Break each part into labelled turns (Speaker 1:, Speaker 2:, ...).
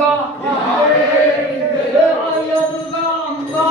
Speaker 1: గంగా జయ అయ్యదు Ganga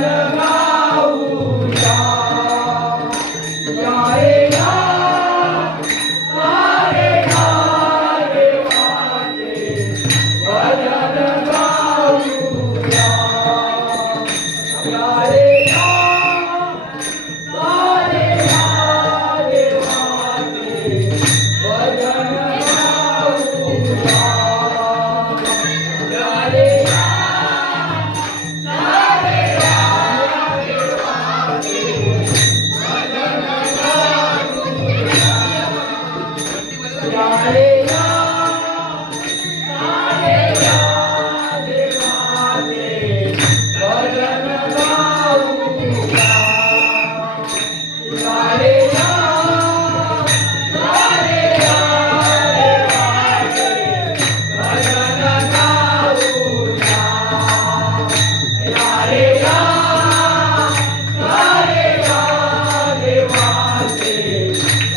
Speaker 1: Yeah.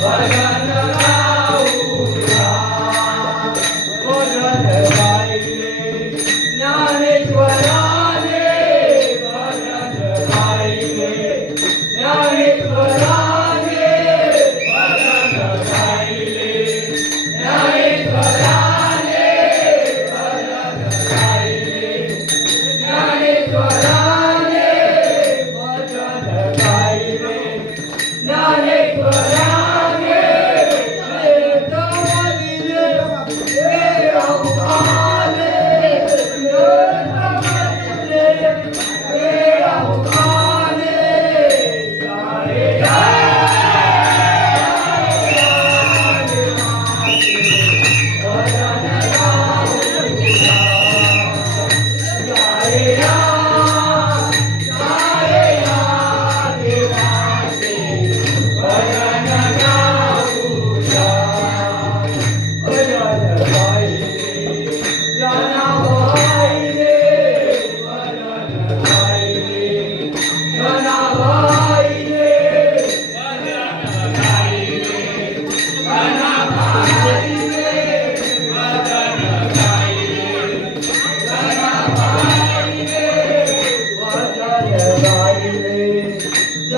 Speaker 1: Vale.